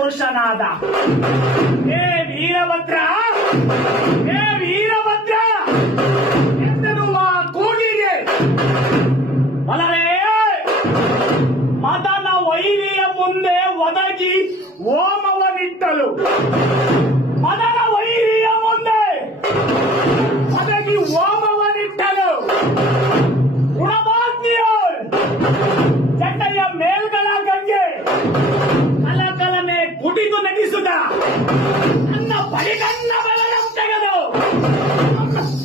ಪುರುಷನಾದ ಹೇ ವೀರಭದ್ರ, ಹೇ ವೀರಭದ್ರ ಎಂದೆನ್ನುವ ಕೂಗಿಗೆ ಬಲರೇ ಮದನ ವೈರಿಯ ಮುಂದೆ ಒದಗಿ ಹೋಮವನಿಟ್ಟಲು, ಮದನ ವೈರಿಯ ಮುಂದೆ ಒದಗಿ ಹೋಮವನಿಟ್ಟಲು ಗುಣಮಾನ್ಯೋ ಚಂಡೆಯ ಮೇಲ್ಗಳ ಗಂಗೆ ಕಲಕಲನೆ ಕುಡಿದು ನಡೆಸುತ್ತ ನನ್ನ ಬಲಿಗನ್ನ ಬಲನ ತೆಗೆದು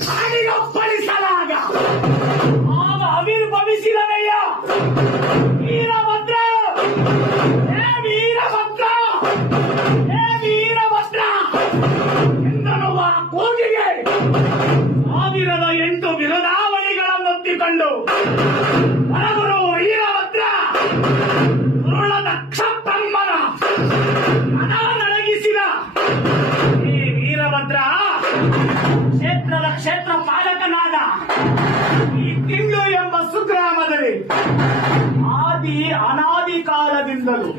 ಕಾಡಿಗೊಪ್ಪಳಿಸಲಾಗ ಆಗ ಆವಿರ್ಭವಿಸಿದನಯ್ಯ ವೀರಭದ್ರ, ಹೇ ವೀರಭದ್ರ, ಹೇ ವೀರಭದ್ರ ಎಂದನುವ ಕೂಗಿಗೆ 1008 ಬಿರುದಾವಳಿಗಳನ್ನೊತ್ತಿಕೊಂಡು ಹೊರಗುರು ವೀರಭದ್ರ ದುರುಳದಕ್ಷ ಬ್ರಹ್ಮನ ಮನ ನಡಗಿಸಿದ. ಈ ವೀರಭದ್ರ ಕ್ಷೇತ್ರದ ಕ್ಷೇತ್ರ ಪಾಲಕನಾದ ಈ ತಿಂಗಳು ಎಂಬ ಸುಗ್ರಾಮದಲ್ಲಿ ಅನಾದಿ ಕಾಲದಿಂದಲೂ